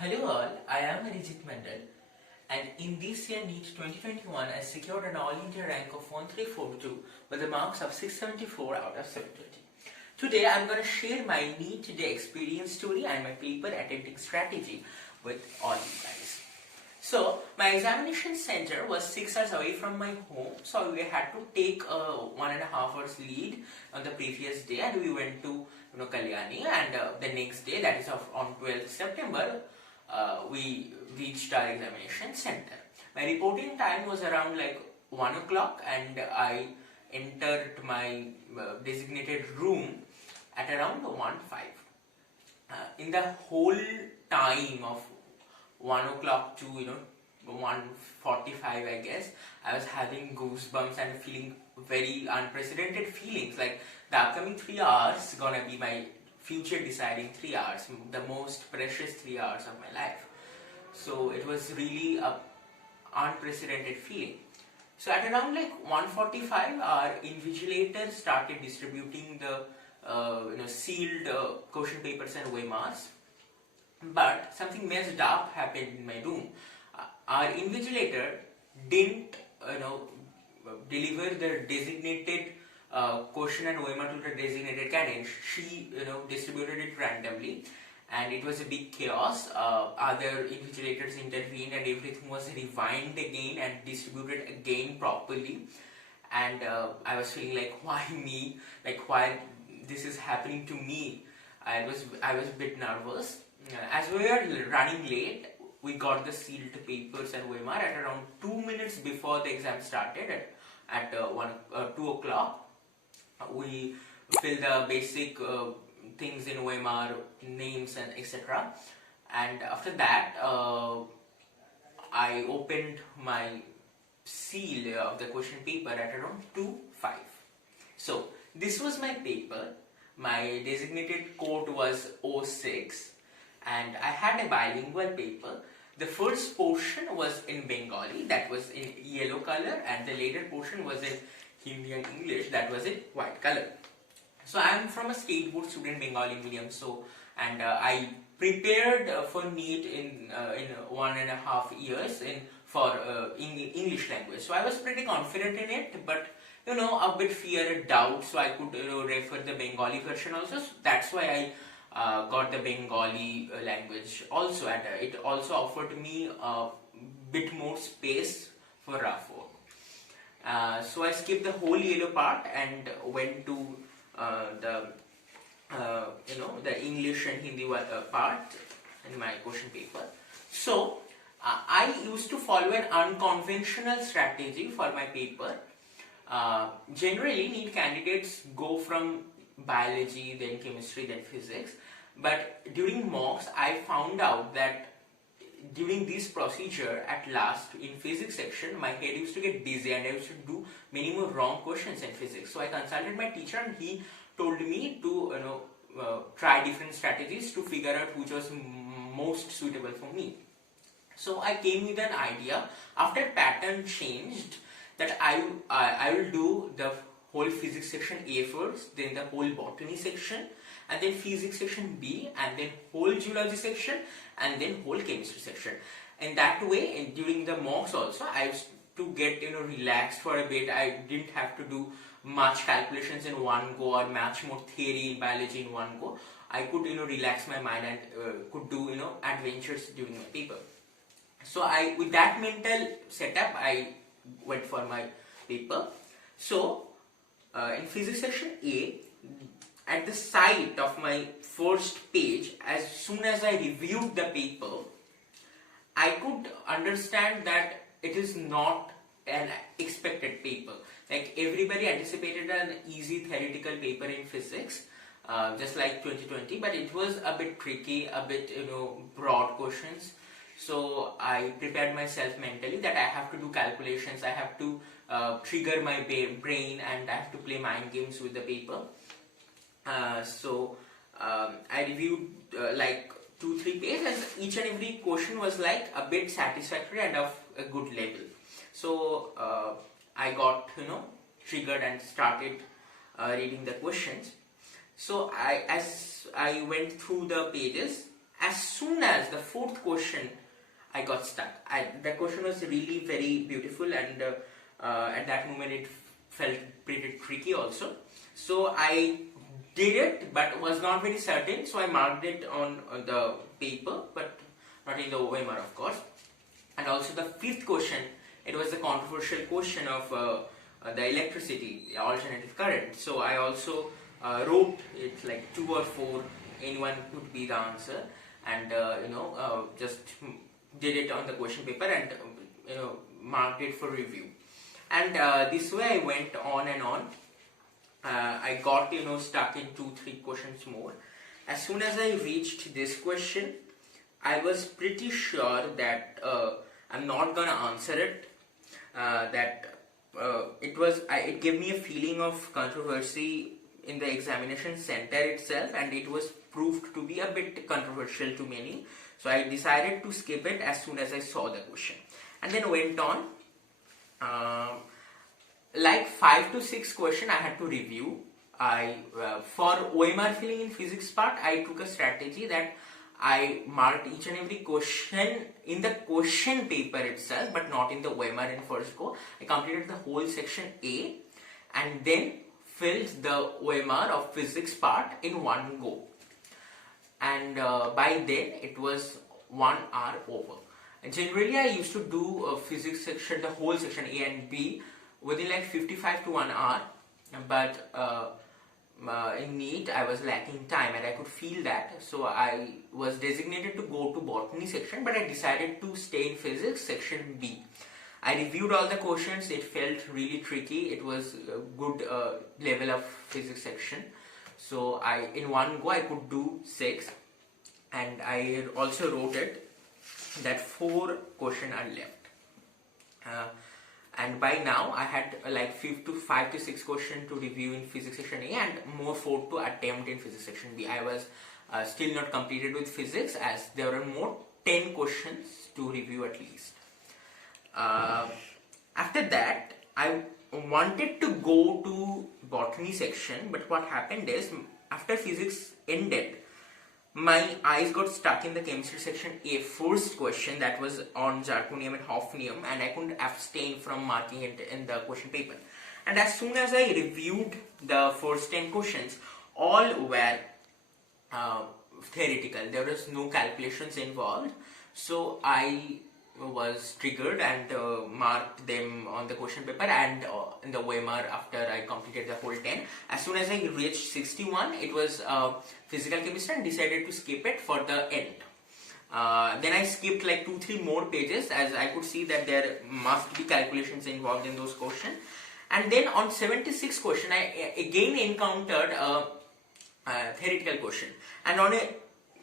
Hello all, I am Arijit Mandal, and in this year NEET 2021 I secured an All India rank of 1342 with the marks of 674 out of 720. Today I am going to share my NEET day experience story and my paper attending strategy with all you guys. So my examination center was 6 hours away from my home, so we had to take a 1.5 hours lead on the previous day, and we went to Kalyani, and the next day, that is on 12th September, we reached our examination center. My reporting time was around like 1 o'clock, and I entered my designated room at around 1:05. In the whole time of 1 o'clock to 1:45, I guess, I was having goosebumps and feeling very unprecedented feelings, like the upcoming 3 hours gonna be my future deciding 3 hours, the most precious 3 hours of my life. So it was really a unprecedented feeling. So at around like 1:45, our invigilator started distributing the sealed question papers and OMRs. But something messed up happened in my room. Our invigilator didn't deliver the designated question and OMR to the designated candidate. She distributed it randomly, and it was a big chaos. Other invigilators intervened, and everything was rewinded again and distributed again properly. And I was feeling like, why me? Like, why this is happening to me? I was a bit nervous. As we were running late, we got the sealed papers and OMR at around 2 minutes before the exam started at 2 o'clock. We filled the basic things in OMR, names and etc. And after that, I opened my seal of the question paper at around 2:05. So this was my paper. My designated code was 06. And I had a bilingual paper. The first portion was in Bengali, that was in yellow color, and the later portion was in Hindi and English, that was in white color. So I am from a state board student, Bengali medium, and I prepared for NEET in 1.5 years for English language. So I was pretty confident in it, but a bit fear and doubt, so I could refer the Bengali version also. So that's why I got the Bengali language also, and it also offered me a bit more space for rough work. So I skipped the whole yellow part and went to the English and Hindi part in my question paper. So I used to follow an unconventional strategy for my paper. Generally, NEET candidates go from biology, then chemistry, then physics. But during mocks, I found out that during this procedure, at last, in physics section, my head used to get dizzy and I used to do many more wrong questions in physics. So I consulted my teacher, and he told me to try different strategies to figure out which was most suitable for me. So I came with an idea. After pattern changed, that I will do the whole physics section A first, then the whole botany section, and then physics section B, and then whole geology section, and then whole chemistry section. And that way, during the mocks also, I used to get relaxed for a bit. I didn't have to do much calculations in one go or much more theory in biology in one go. I could relax my mind and could do adventures during my paper. So with that mental setup, I went for my paper. So in physics section A, at the side of my first page, as soon as I reviewed the paper, I could understand that it is not an expected paper. Like, everybody anticipated an easy theoretical paper in physics, just like 2020, but it was a bit tricky, a bit broad questions. So I prepared myself mentally that I have to do calculations, I have to trigger my brain, and I have to play mind games with the paper. So I reviewed like 2-3 pages. Each and every question was like a bit satisfactory and of a good level. So I got triggered and started reading the questions. So as I went through the pages, as soon as the fourth question, I got stuck. The question was really very beautiful, and at that moment it felt pretty tricky also. So I did it, but was not very certain. So I marked it on the paper, but not in the OMR, of course. And also the fifth question, it was the controversial question of the electricity, the alternative current. So I also wrote it like 2 or 4, anyone could be the answer, and just did it on the question paper and marked it for review. And this way I went on and on. I got stuck in 2-3 questions more. As soon as I reached this question, I was pretty sure that I'm not gonna answer it. It gave me a feeling of controversy in the examination center itself, and it was proved to be a bit controversial to many. So I decided to skip it as soon as I saw the question, and then went on. Like 5 to 6 questions I had to review. For OMR filling in physics part, I took a strategy that I marked each and every question in the question paper itself, but not in the OMR in first go. I completed the whole section A and then filled the OMR of physics part in one go. And by then it was 1 hour over. And generally I used to do a physics section, the whole section A and B, within like 55 to 1 hour, but in NEET I was lacking time and I could feel that, so I was designated to go to botany section, but I decided to stay in physics section B. I reviewed all the questions. It felt really tricky. It was a good level of physics section, so in one go I could do 6, and I also wrote it that 4 questions are left. And by now I had like 5 to 6 questions to review in physics section A and more 4 to attempt in physics section B. I was still not completed with physics, as there were more 10 questions to review at least. After that I wanted to go to botany section, but what happened is after physics ended, my eyes got stuck in the chemistry section A first question, that was on zirconium and hafnium, and I couldn't abstain from marking it in the question paper. And as soon as I reviewed the first 10 questions, all were theoretical. There was no calculations involved, so I was triggered and marked them on the question paper and in the OMR after I completed the whole 10. As soon as I reached 61, it was physical chemistry, and decided to skip it for the end. Then I skipped like 2-3 more pages, as I could see that there must be calculations involved in those questions. And then on 76 question, I again encountered a theoretical question, and on a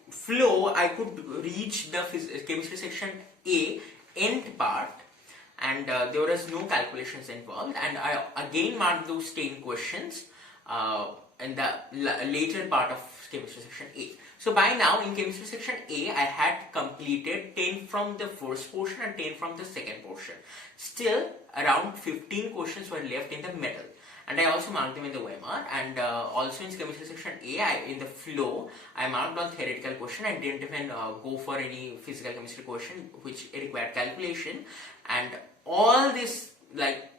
flow I could reach the chemistry section A end part, and there was no calculations involved, and I again marked those 10 questions in the later part of chemistry section A. So by now in chemistry section A I had completed 10 from the first portion and 10 from the second portion. Still around 15 questions were left in the middle, and I also marked them in the OMR. And also in chemistry section A, in the flow, I marked all theoretical question and didn't even go for any physical chemistry question which required calculation. And all this like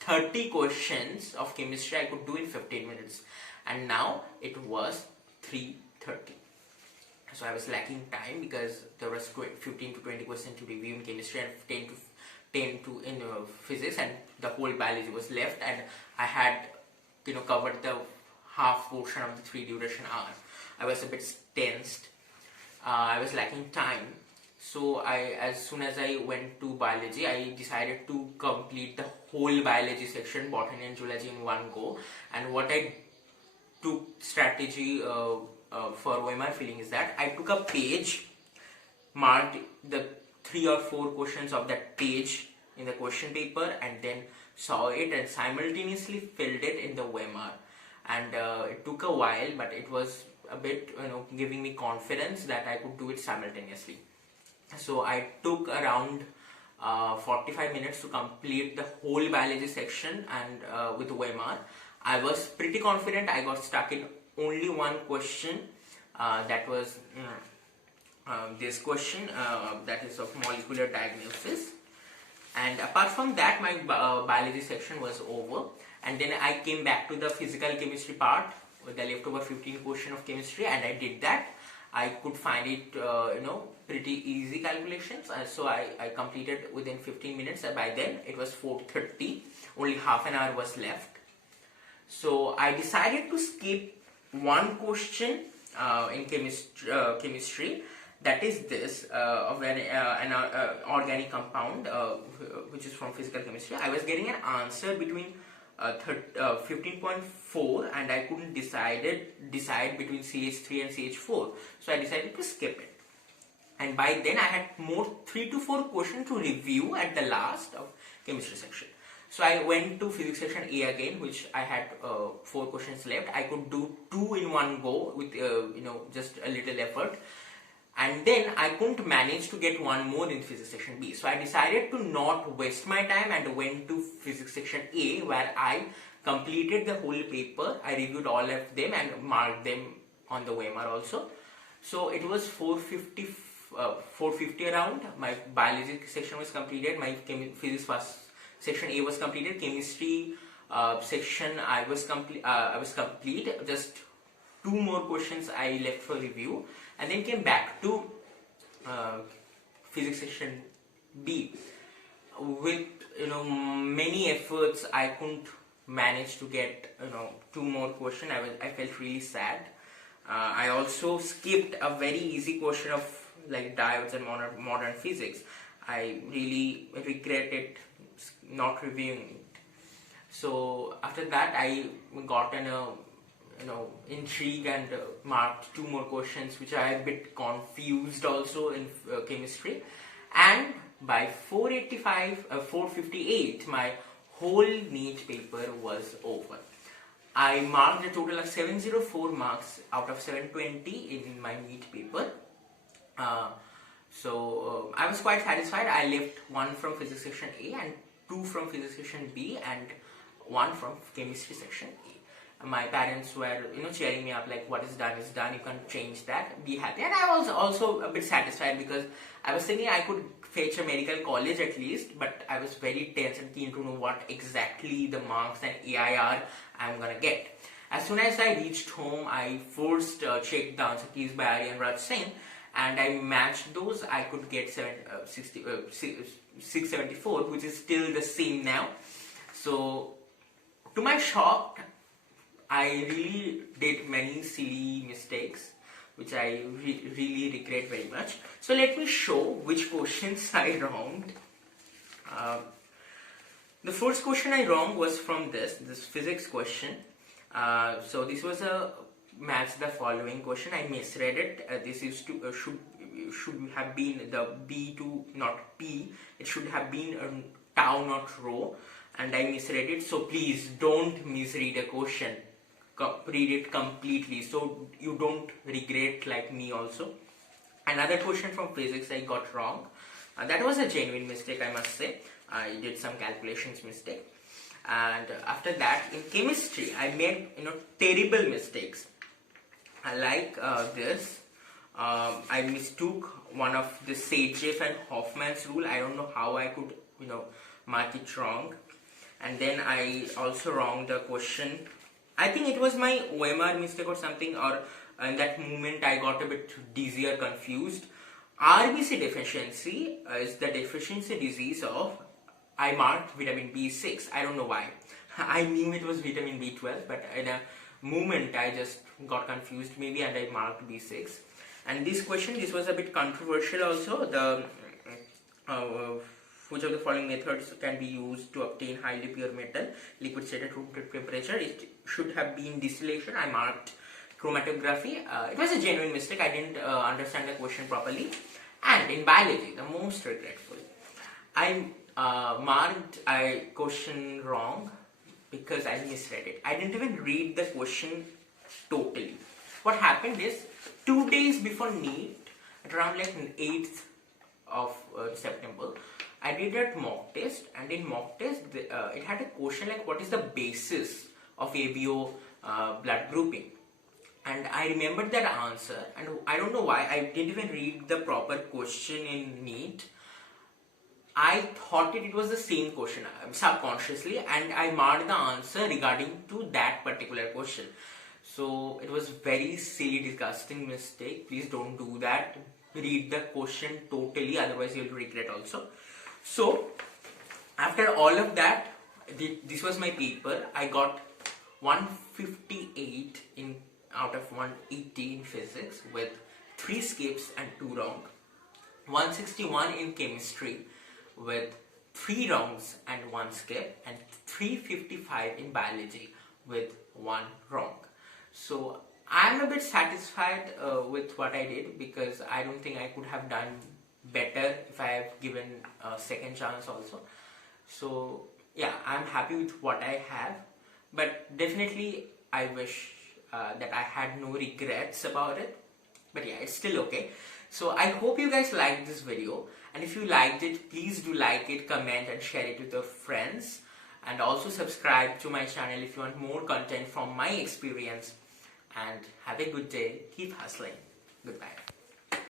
30 questions of chemistry I could do in 15 minutes, and now it was 3:30. So I was lacking time because there was 15 to 20 questions to review in chemistry and 10 to in physics, and the whole biology was left, and I had covered the half portion of the 3 duration hour. I was a bit tensed. I was lacking time. So as soon as I went to biology, I decided to complete the whole biology section, botany and zoology, in one go. And what I took strategy for OMR filling is that I took a page, marked the 3 or 4 questions of that page in the question paper, and then saw it and simultaneously filled it in the OMR. And it took a while, but it was a bit giving me confidence that I could do it simultaneously. So I took around 45 minutes to complete the whole biology section, and with OMR I was pretty confident. I got stuck in only one question, that was this question that is of molecular diagnosis. And apart from that, my biology section was over, and then I came back to the physical chemistry part with the leftover 15 question of chemistry, and I did that. I could find it pretty easy calculations, so I completed within 15 minutes. By then it was 4:30, only half an hour was left. So I decided to skip one question in chemistry, that is this of an organic compound which is from physical chemistry. I was getting an answer between 15.4 and I couldn't decide between CH3 and CH4, so I decided to skip it. And by then I had more 3 to 4 questions to review at the last of chemistry section. So I went to physics section A again, which I had 4 questions left. I could do 2 in one go with just a little effort. And then I couldn't manage to get one more in physics section B. So I decided to not waste my time and went to physics section A, where I completed the whole paper. I reviewed all of them and marked them on the OMR also. So it was 450 around. My biology section was completed. My physics first section A was completed. Chemistry section I was complete. Just 2 more questions I left for review, and then came back to physics section B. With many efforts, I couldn't manage to get 2 more questions. I felt really sad. I also skipped a very easy question of like diodes and modern physics. I really regretted not reviewing it. So after that, I got an intrigue and marked 2 more questions, which I am a bit confused also in chemistry. And by 458, my whole NEET paper was over. I marked a total of 704 marks out of 720 in my NEET paper. So I was quite satisfied. I left 1 from physics section A and 2 from physics section B and 1 from chemistry section A. My parents were cheering me up, like, what is done is done, you can change that, be happy. And I was also a bit satisfied, because I was thinking I could fetch a medical college at least, but I was very tense and keen to know what exactly the marks and AIR I'm gonna get. As soon as I reached home, I first checked the answer keys by Aryan Raj Singh, and I matched those. I could get 674, which is still the same now. So to my shock, I really did many silly mistakes, which I really regret very much. So let me show which questions I wronged. The first question I wronged was from this physics question. So this was a match the following question. I misread it. This is to should have been the B to not P. It should have been tau not rho, and I misread it. So please don't misread a question. Read it completely, so you don't regret like me also. Another question from physics I got wrong. That was a genuine mistake, I must say. I did some calculations mistake. And after that, in chemistry, I made terrible mistakes. Like this. I mistook one of the Sagejeff and Hoffman's rule. I don't know how I could mark it wrong. And then I also wronged the question. I think it was my OMR mistake or something, or in that moment I got a bit dizzy or confused. RBC deficiency is the deficiency disease of, I marked vitamin B6. I don't know why. I knew it was vitamin B12, but in a moment I just got confused maybe, and I marked B6. And this question, this was a bit controversial also. Which of the following methods can be used to obtain highly pure metal, liquid state at room temperature? It should have been distillation. I marked chromatography. It was a genuine mistake. I didn't understand the question properly. And in biology, the most regretful, I marked a question wrong because I misread it. I didn't even read the question totally. What happened is, 2 days before NEET, at around like 8th of September, I did that mock test, and in mock test it had a question like, what is the basis of ABO blood grouping? and I remembered that answer, and I don't know why I didn't even read the proper question in NEET. I thought it was the same question subconsciously, and I marked the answer regarding to that particular question. So it was very silly, disgusting mistake. Please don't do that. Read the question totally, otherwise you'll regret also. So after all of that, this was my paper. I got 158 in out of 180 in physics with 3 skips and 2 wrong. 161 in chemistry with 3 wrongs and 1 skip, and 355 in biology with 1 wrong. So I'm a bit satisfied with what I did, because I don't think I could have done better if I have given a second chance also. So yeah, I'm happy with what I have, but definitely I wish that I had no regrets about it. But yeah, it's still okay. So I hope you guys liked this video, and if you liked it, please do like it, comment and share it with your friends, and also subscribe to my channel if you want more content from my experience. And have a good day. Keep hustling. Goodbye.